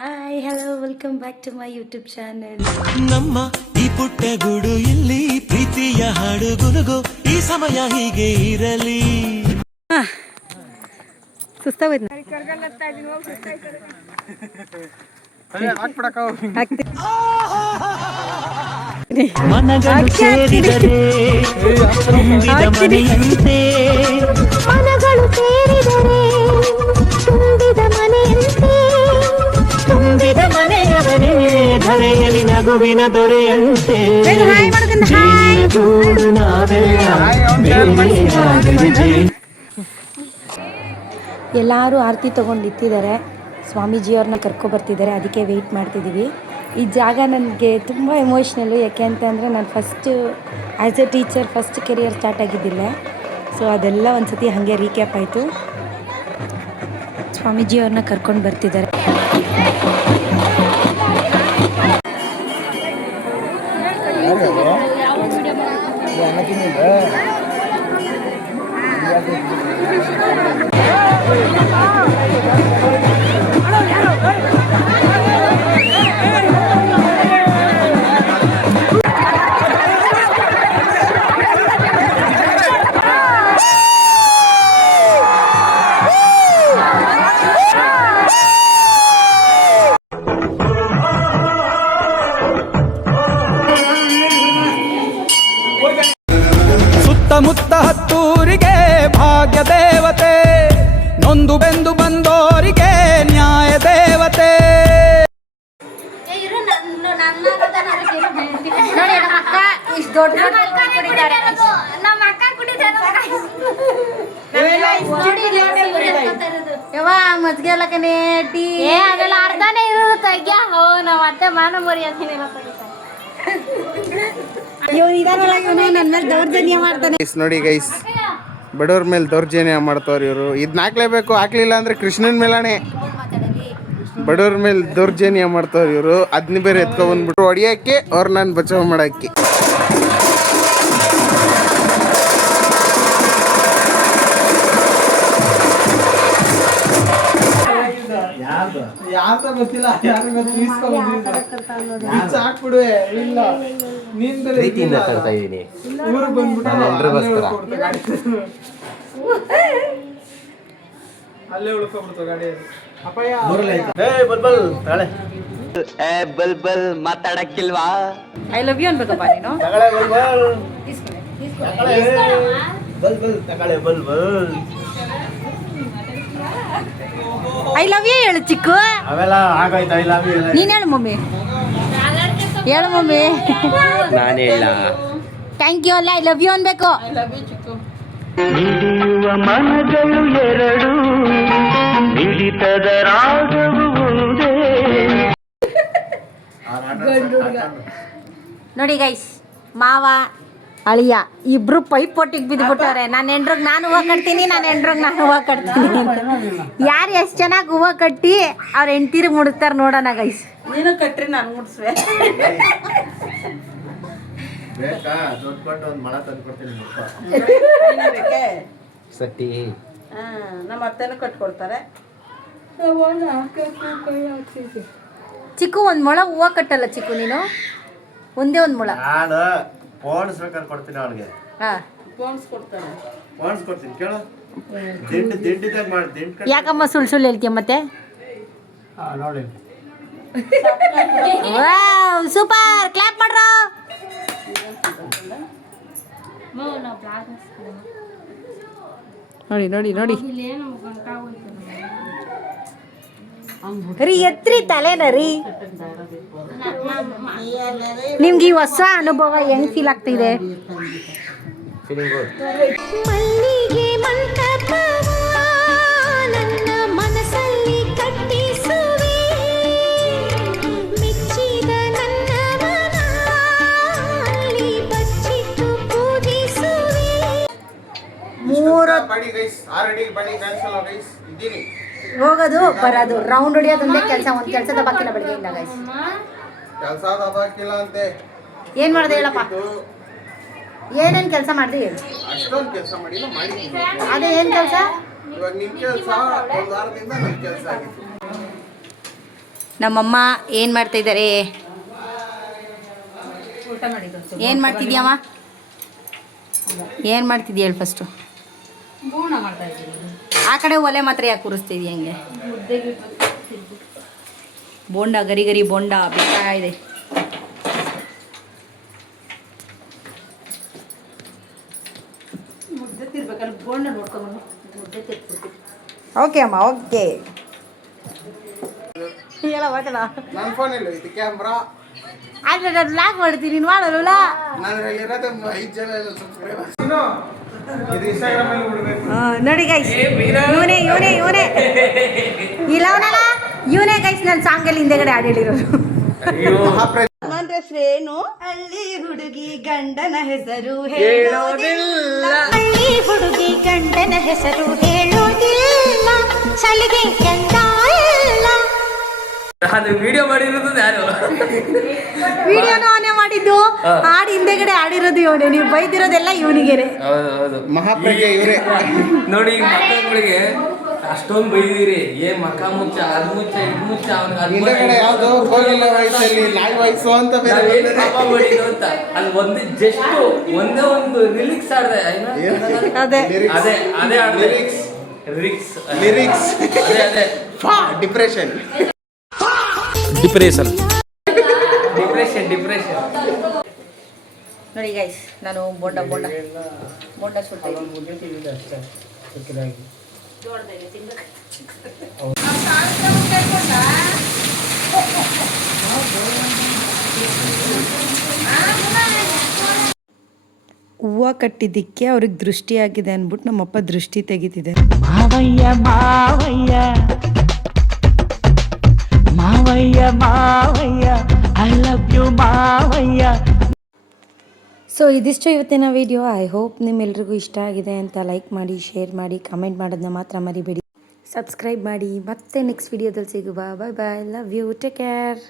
Hi hello welcome back to my YouTube channel. ನಮ್ಮ ಈ ಪುಟ್ಟ ಗೂಡು ಇಲ್ಲಿ ಪ್ರೀತಿಯ ಹಾಡು ಗುನುಗು ಈ ಸಮಯ ಹೀಗೆ ಇರಲಿ. ಸುಸ್ತಾಗೋಯ್ತು ಮನಗಳು ಸೇರಿದರೆ ತುಂಬಿದ ಮನೆಯಂತೆ, ಮನಗಳು ಸೇರಿದರೆ ತುಂಬಿದ ಮನೆಯಂತೆ, ತುಂಬಿದ ಮನೆಯವರೇ ಧರೆಯಲ್ಲಿ ನಗುವಿನ ದೊರೆಯಂತೆ. ಗೂಡು ನಾವೆಲ್ಲ ಎಲ್ಲರೂ ಆರತಿ ತೊಗೊಂಡು ನಿಂತಿದ್ದಾರೆ. ಸ್ವಾಮೀಜಿಯವ್ರನ್ನ ಕರ್ಕೊಬರ್ತಿದ್ದಾರೆ, ಅದಕ್ಕೆ ವೆಯ್ಟ್ ಮಾಡ್ತಿದ್ದೀವಿ. ಈ ಜಾಗ ನನಗೆ ತುಂಬ ಎಮೋಷ್ನಲ್ಲು. ಯಾಕೆ ಅಂತಂದರೆ ನಾನು first as a teacher first career start ಆಗಿದ್ದಿಲ್ಲ. ಸೊ ಅದೆಲ್ಲ ಒಂದು ಸತಿ ಹಾಗೆ ರೀಕ್ಯಾಪ್ ಆಯಿತು. ಸ್ವಾಮೀಜಿಯವ್ರನ್ನ ಕರ್ಕೊಂಡು ಬರ್ತಿದ್ದಾರೆ. ಸುತ್ತಮುತ್ತ ಹತ್ತೂರಿಗೆ ಭಾಗ್ಯ ದೇವತೆ, ನೊಂದು ಬೆಂದು ಬಂದೋರಿಗೆ ನ್ಯಾಯ ದೇವತೆ. ಮಜ್ಗೆ ಎಲ್ಲ ಕಣೆ ಟೀ ಅದೆಲ್ಲ ಅರ್ಧನೇ ಇರೋದು ತೆಗ್ಯ. ಹೋ ನಾವ್ ಅತ್ತೆ ಮಾನ ಮರಿ ಅದನ್ನೆಲ್ಲ ದೌರ್ಜನ್ಯ ಮಾಡ್ತಾನೆ ನೋಡಿ ಗೈಸ್, ಬಡವ್ರ ಮೇಲೆ ದೌರ್ಜನ್ಯ ಮಾಡ್ತವ್ರು ಇವರು. ಇದನ್ನ ಹಾಕ್ಲೇಬೇಕು, ಹಾಕ್ಲಿಲ್ಲ ಅಂದ್ರೆ ಕೃಷ್ಣನ ಮೇಲಾಣೆ. ಬಡವ್ರ ಮೇಲೆ ದೌರ್ಜನ್ಯ ಮಾಡ್ತವ್ರು ಇವರು. ಅದನ್ನ ಬೇರೆ ಎತ್ಕೊಂಡ್ಬಂದ್ಬಿಟ್ಟು ಹೊಡಿಯೋಕ್ಕೆ ಅವ್ರು ನಾನು ಬಚಾವ್ ಮಾಡೋಕ್ಕೆ. ಗೊತ್ತಿಲ್ಲ, ಹಾಕ್ಬಿಡುವೆ ಇಲ್ಲ ನೀನ್ ಊರಿಗೆ ಬಂದ್ಬಿಟ್ಟು ಅಲ್ಲೇ ಉಳ್ಕೊಬಿಡ್ತು ಗಾಡಿ. ಬಲ್ಬಲ್ ಮಾತಾಡಕ್ಕಿಲ್ವಾ? ಐ ಲವ್ ಯು ಅನ್ಬೇಕಪ್ಪ ನೀನು. ಐ ಲವ್ ಯು ಹೇಳು ಚಿಕ್ಕು. ಅವೆಲ್ಲ ಆಗೋಯ್ತು. ಐ ಲವ್ ಯು ನೀನು ಹೇಳು ಮಮ್ಮಿ, ಹೇಳು ಮಮ್ಮಿ. ನಾನೇ ಇಲ್ಲ. ಥ್ಯಾಂಕ್ ಯು ಅಲ್ಲ, ಐ ಲವ್ ಯು ಅನ್ಬೇಕು. ಮಿಡಿಯುವ ಮನಗಳು ಎರಡು, ಮಿಡಿತದ ರಾಗವು ಒಂದೇ. ನೋಡಿ ಗೈಸ್, ಮಾವ ಅಳಿಯ ಇಬ್ರು ಪೈಪೋಟಿಗೆ ಬಿದ್ದುಬಿಟ್ಟವ್ರೆ. ನನ್ನ ಹೆಂಡ್ರಿಗೆ ನಾನು ಹೂವು ಕಟ್ತೀನಿ, ನನ್ನ ಹೆಂಡ್ರಿಗೆ ನಾನು ಹೂವು ಕಟ್ತೀನಿ ಅಂತ. ಯಾರು ಎಷ್ಟು ಚೆನ್ನಾಗಿ ಹೂವು ಕಟ್ಟಿ ಅವ್ರ ಹೆಂಡ್ತಿರಿಗೆ ಮುಡಿಸ್ತಾರೆ ನೋಡೋಣ ಗೈಸ್. ನೀನು ಕಟ್ರಿ, ನಾನು ಮುಡಿಸ್ವೆ. ಸತಿ ನಮ್ಮ ಅತ್ತೆನೂ ಕಟ್ಕೊಡ್ತಾರೆ. ಚಿಕ್ಕು ಒಂದು ಮೊಳ ಹೂವು ಕಟ್ಟಲ್ಲ ಚಿಕ್ಕು ನೀನು, ಒಂದೇ ಒಂದು ಮೊಳ. ನಾನು ಫೋನ್ಸ್ ಬೇಕಾದ್ರೆ ಕೊಡ್ತೀನಿ ಅವಳಿಗೆ. ಫೋನ್ಸ್ ಕೊಡ್ತೀನಿ ಕೇಳು. ದಿಂಡಿದಾಗ ಮಾಡಿ ದಿಂಡ್. ಯಾಕಮ್ಮ ಸುಳ್ಳು ಸುಳ್ಳು ಹೇಳ್ತೀಯ ಮತ್ತೆ? ನೋಡಿ ಸೂಪರ್, ಕ್ಲಾಪ್ ಮಾಡ್ರ. ನೋಡಿ ನೋಡಿ ನೋಡಿ ರೀ, ಎತ್ರಿ ತಲೆನ ರೀ. ನಿಮ್ಗೆ ಈ ಹೊಸ ಅನುಭವ ಹೆಂಗ್ ಫೀಲ್ ಆಗ್ತಿದೆ? ಮಲ್ಲಿಗೆ ಮಂಟಪವ ನನ್ನ ಮನಸ್ಸಲ್ಲಿ ಕಟ್ಟಿಸುವೆ, ಮೆಚ್ಚಿದ ನನ್ನವನ ಅಲ್ಲಿ ಬಚ್ಚಿಟ್ಟು ಪೂಜಿಸುವೆ. ಬಡಿ ಗೈಸ್, ಆಲ್ರೆಡಿ ಬಡಿ ಕ್ಯಾನ್ಸಲ್ ಗೈಸ್. ಇದ್ದೀನಿ ಹೋಗೋದು ಬರೋದು ರೌಂಡ್ ಹೊಡಿಯೋದೊಂದೇ ಕೆಲಸ. ಒಂದು ಕೆಲಸದ ಬಾಕಿಲ್ಲ ಬೆಳಗ್ಗೆಯಿಂದ ಗೈಸ್. ಕೆಲಸದ ಬಾಕಿಲ್ಲ ಅಂತೆ. ಏನು ಮಾಡಿದೆ ಹೇಳಪ್ಪ? ಏನೇನು ಕೆಲಸ ಮಾಡಿದೆ ಹೇಳು. ಅಷ್ಟೊಂದು ಕೆಲಸ ಮಾಡಿಲ್ಲ, ಮಾಡಿದ್ದೀನಿ. ಅದೇ ಏನು ಕೆಲಸ? ಇವಾಗ ನಿನ್ ಕೆಲಸ ಒಂದು ವಾರದಿಂದ ನನ್ನ ಕೆಲಸ ಆಗಿತ್ತು. ನಮ್ಮಮ್ಮ ಏನು ಮಾಡ್ತಾ ಇದ್ದಾರೆ? ಏನು ಮಾಡ್ತಿದ್ಯಮ್ಮ? ಏನು ಮಾಡ್ತಿದ್ಯ ಹೇಳಿ ಫಸ್ಟು? ಆ ಕಡೆ ಒಲೆ ಮಾತ್ರ ಯಾಕೆ ಕೂರಿಸ್ತಿದ್ಯ ಹಂಗೆ? ಬೋಂಡ ಗರಿ ಗರಿ ಬೋಂಡ ಬೇಕಾ ಇದೆ. ಓಕೆ ಅಮ್ಮ, ಓಕೆ. ಎಲ್ಲ ಬರ್ತಲ್ಲ. ನನ್ನ ಫೋನಲ್ಲಿ ಇದು ಕ್ಯಾಮ್ರಾ. ಆದರೆ ನಾನು ಲಾಕ್ ಮಾಡ್ತೀನಿ, ನೀನು ಮಾಡಲ್ಲ. ನನ್ನಲ್ಲಿರೋದು 5 ಜನ ಸಬ್ಸ್ಕ್ರೈಬರ್ಸ್. ಇದು ಇನ್ಸ್ಟಾಗ್ರಾಮ್ ಅಲ್ಲಿ ಬಿಡಬೇಕು. ನೋಡಿ ಗೈಸ್, ಇವನೇ ಇಲ್ಲ ಅವನಲ್ಲ, ಇವನೇ ಗೈಸ್ ನನ್ನ ಸಾಂಗಲ್ಲಿ ಹಿಂದೆಗಡೆ ಹಾಡಿರೋದು. ನನ್ನ ಹೆಸರೇನು? ಹಳ್ಳಿ ಹುಡುಗಿ ಗಂಡನ ಹೆಸರು ಹೇಳೋದಿಲ್ಲ. ಹಳ್ಳಿ ಹುಡುಗಿ ಗಂಡನ ಹೆಸರು ಹೇಳೋದಿಲ್ಲ. ಸಲಿಗೆ ಚಂದ ಇಲ್ಲ. ಅದು ವಿಡಿಯೋ ಮಾಡಿರೋದು ಯಾರು? ವಿಡಿಯೋನ ಅವನೇ ಮಾಡಿದ್ದು, ಹಾಡು ಹಿಂದೆಗಡೆ ಆಡಿರೋದು ಇವನೇ. ನೀವು ಬೈದಿರೋದೆಲ್ಲ ಇವನಿಗೆನೆ. ಹೌದು. ಮಹಾಪ್ರಜ್ಞೆ ಇವರೇ. ನೋಡಿ ಮಕ್ಕಳಿಗೆ ಅಷ್ಟೊಂದು ಬೈದಿರಿ, ಮಕ್ಕ ಮುಚ್ಚ, ಅದು ಮುಚ್ಚ, ಇದು ಮುಚ್ಚ. ಹಿಂದಗಡೆ ಯಾವ್ದು ಕೋಗಿಲ ವಯಸ್ಸಲ್ಲಿ ನಾಯಿ ವಯಸ್ಸು ಅಂತ ಬೇರೆ ಅಂತ ಅಲ್ಲಿ ಒಂದು ಜಸ್ಟ್ ಒಂದೇ ಒಂದು ರಿಲಿಕ್ಸ್ ಆಡ್ದೆ. ಅದೇ ಅದೇ ಅದೇ ಲಿರಿಕ್ಸ್ ಲಿರಿಕ್ಸ್ ಅದೇ ಡಿಪ್ರೆಷನ್. ನೋಡಿ ಗೈಸ್, ನಾನು ಬೋಂಡ ಸುಡ್ತಾ ಹೂವು ಕಟ್ಟಿದ್ದಕ್ಕೆ ಅವ್ರಿಗೆ ದೃಷ್ಟಿ ಆಗಿದೆ ಅಂದ್ಬಿಟ್ಟು ನಮ್ಮಪ್ಪ ದೃಷ್ಟಿ ತೆಗಿತಿದೆ. ಮಾವಯ್ಯ ಮಾವಯ್ಯ ಮಾವಯ್ಯ ಮಾವಯ್ಯ ಐ ಲವ್ ಯು ಮಾವಯ್ಯ. ಸೊ ಇದಿಷ್ಟು ಇವತ್ತಿನ ವಿಡಿಯೋ. ಐ ಹೋಪ್ ನಿಮ್ಮೆಲ್ರಿಗೂ ಇಷ್ಟ ಆಗಿದೆ ಅಂತ. ಲೈಕ್ ಮಾಡಿ, ಶೇರ್ ಮಾಡಿ, ಕಮೆಂಟ್ ಮಾಡೋದನ್ನ ಮಾತ್ರ ಮರಿಬೇಡಿ. ಸಬ್ಸ್ಕ್ರೈಬ್ ಮಾಡಿ. ಮತ್ತೆ ನೆಕ್ಸ್ಟ್ ವಿಡಿಯೋದಲ್ಲಿ ಸಿಗುವ. Bye bye. Love you. Take care.